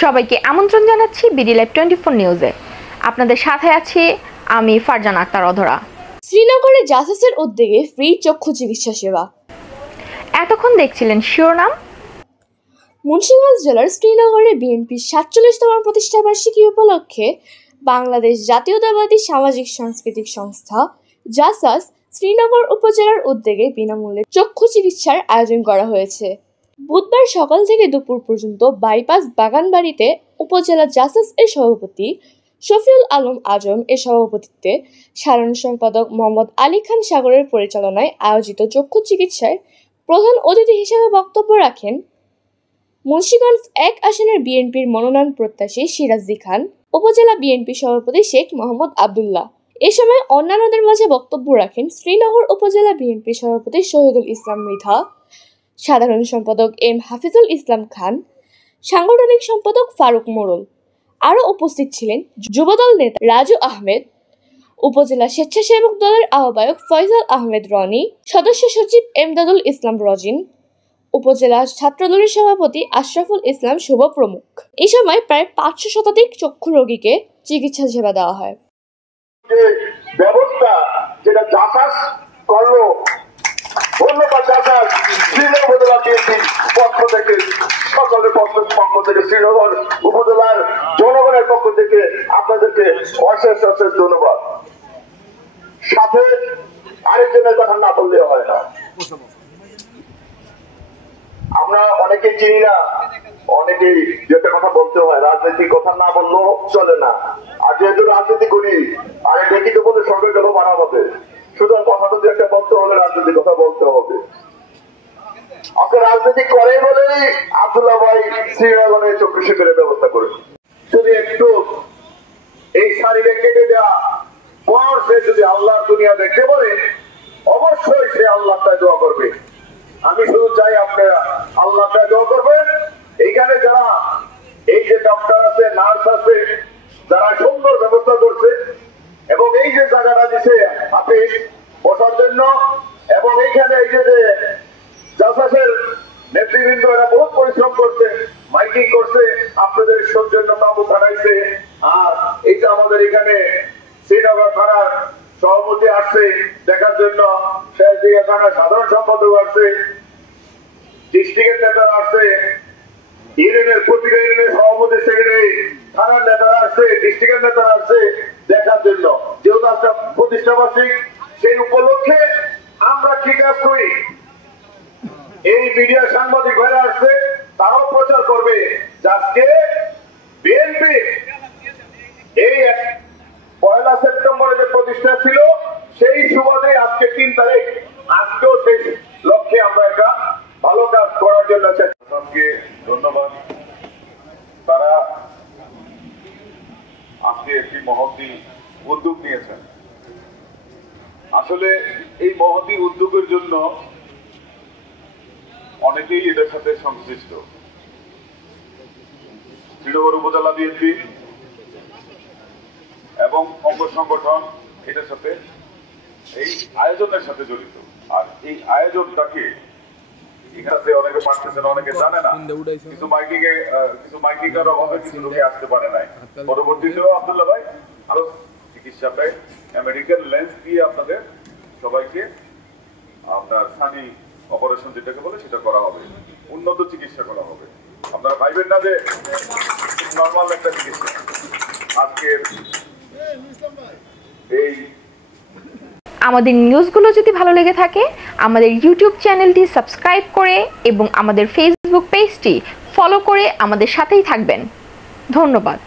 সবাইকে আমন্ত্রণ জানাচ্ছি বিডি লাইভ 24 নিউজে। আপনাদের সাথে আছি আমি ফারজানা আক্তার অধরা। শ্রীনগরে জাসাসের উদ্যোগে ফ্রি চক্ষু চিকিৎসা সেবা। এতক্ষণ দেখছিলেন শিরোনাম। মুন্সিগঞ্জ জেলার শ্রীনগরে বিএনপির 47তম প্রতিষ্ঠাবার্ষিকী উপলক্ষে বাংলাদেশ জাতীয়তাবাদী সামাজিক সাংস্কৃতিক সংস্থা জাসাস শ্রীনগর উপজেলার উদ্যোগে বিনামূল্যে চক্ষু চিকিৎসার আয়োজন করা হয়েছে। বুধবার সকাল থেকে দুপুর পর্যন্ত বাইপাস বাগানবাড়িতে উপজেলা জাসাস এর সভাপতি শফিউল আলম আজম এর সভাপতিত্বে সাধারণ সম্পাদক মোহাম্মদ আলী খান সাগরের পরিচালনায় আয়োজিত চক্ষু চিকিৎসায় প্রধান অতিথি হিসেবে বক্তব্য রাখেন মুন্সিগঞ্জ 1 আসনের বিএনপির মনোনয়ন প্রত্যাশী সিরাজি খান, উপজেলা বিএনপি সভাপতি শেখ মোহাম্মদ আবদুল্লাহ। এ সময় অন্যান্যদের মাঝে বক্তব্য রাখেন শ্রীনগর উপজেলা বিএনপি সভাপতি শহীদুল ইসলাম মৃধা, সাধারণ সম্পাদক এম হাফিজুল ইসলাম খান, সাংগঠনিক সম্পাদক ফারুক মোড়ল। আরও উপস্থিত ছিলেন যুবদল নেতা রাজু আহমেদ, উপজেলা স্বেচ্ছাসেবক দলের আহ্বায়ক ফয়সাল আহমেদ রনি, সদস্য সচিব এমদাদুল ইসলাম রজিন, উপজেলা ছাত্রদলের সভাপতি আশরাফুল ইসলাম শুভ প্রমুখ। এই সময় প্রায় 500 শতাধিক চক্ষু রোগীকে চিকিৎসা সেবা দেওয়া হয়। ব্যবস্থা যেটা জাসাস করলো, ধন্যবাদ জাসাস শ্রীনগর উপজেলা বিএনপির পক্ষ থেকে, সকলের পক্ষ থেকে, শ্রীনগর উপজেলার জনগণের পক্ষ থেকে আপনাদেরকে অশেষ অশেষ ধন্যবাদ। সাথে আরেকজনের কথা না বললেও হয় না। আমরা অনেকে চিনি না, অনেকেই যেটা কথা বলতে হয়, রাজনীতির কথা না বললেও চলে না। আর যেহেতু রাজনীতি করি, আর ডেকে বলে সরকার গেল বাড়া হবে, সুতরাং কথা তো একটা বলতে হলে রাজনীতির কথা বলতে হবে। আজকে রাজনীতি করে বলেই আব্দুল্লাহ ভাই শ্রীনগরে চক্ষু শিবিরের ব্যবস্থা করেছে। যদি একটু এই শারীরে কেটে দেওয়া পর সে যদি আল্লাহর দুনিয়া দেখতে পারে, অবশ্যই সে আল্লাহ তাই দোয়া করবে। আমি শুধু চাই আপনারা আল্লাহ তাই দোয়া করবেন। এইখানে যারা এই যে ডক্টর আছে, নার্স আছে, যারা সুন্দর ব্যবস্থা করছে এবং এই যে জায়গাটা দিছে হাফিজ বসার জন্য, এবং এইখানে এই যে জাসাসের নেতৃবৃন্দ এরা বহুত পরিশ্রম করছে, মাইকিং করছে, আপনাদের সৌজন্য তাবু খাটাইছে। আর এইটা আমাদের এখানে শ্রীনগর থানার সভাপতি আসছে দেখার জন্য, শেষ দিকে থানার সাধারণ সম্পাদক আসছে, ডিস্ট্রিক্টের নেতারা আসছে, ইউনিয়নের প্রতিটা ইউনিয়নের সভাপতি, সেক্রেটারি, থানার নেতারা আসছে, ডিস্ট্রিক্টের নেতারা আসছে দেখার জন্য। যেহেতু আজকে প্রতিষ্ঠা বার্ষিক, সেই উপলক্ষে আমরা কি কাজ করি, এই মিডিয়া সাংবাদিক ভাইরা আসছে, তারাও প্রচার করবে আজকে বিএনপি এই 1 সেপ্টেম্বরে যে প্রতিষ্ঠা ছিল, সেই সুবাদে আজকে 3 তারিখ, আজকেও সেই লক্ষ্যে আমরা একটা ভালো কাজ করার জন্য সবকে ধন্যবাদ। তারা আজকে একটি মহতি উদ্যোগ নিয়েছেন। আসলে এই মহতি উদ্যোগের জন্য অনেকেই এটার সাথে সংশ্লিষ্ট। শ্রীনগর উপজেলা বিএনপি এবং অঙ্গ সংগঠন এটার সাথে, এই আয়োজনের সাথে জড়িত। আর এই আয়োজনটাকে এখানে অনেকে পারতেছেন, অনেকে জানে না, কিছু মাইকিং এর অভাবে কিছু লোকে আসতে পারে নাই। পরবর্তীতেও আব্দুল্লাহ ভাই আরো চিকিৎসাটাই আমেরিকান লেন্স দিয়ে আপনাদের সবাইকে আপনার সানি অপারেশন যেটাকে বলে সেটা করা হবে, উন্নত চিকিৎসা করা হবে। আপনারা ভাইবেন না যে নর্মাল একটা চিকিৎসা। আজকে এই আমাদের নিউজগুলো যদি ভালো লেগে থাকে, আমাদের ইউটিউব চ্যানেলটি সাবস্ক্রাইব করে এবং আমাদের ফেসবুক পেজটি ফলো করে আমাদের সাথেই থাকবেন। ধন্যবাদ।